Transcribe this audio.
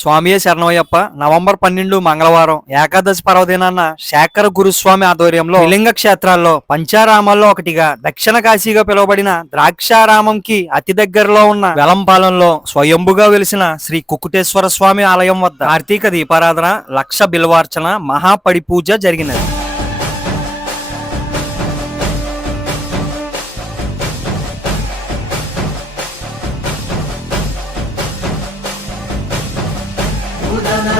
స్వామియే శరణమయ్యప్ప. నవంబర్ 12 మంగళవారం ఏకాదశి పర్వదినాన్న శేఖర గురుస్వామి ఆధ్వర్యంలో లింగ క్షేత్రాల్లో పంచారామాల్లో ఒకటిగా దక్షిణ కాశీగా పిలువబడిన ద్రాక్షారామంకి అతి దగ్గరలో ఉన్న వెలంపాలెంలో స్వయంభుగా వెలిసిన శ్రీ కుకుటేశ్వర స్వామి ఆలయం వద్ద కార్తీక దీపారాధన, లక్ష బిల్వార్చన, మహాపడి పూజ జరిగినది. Udana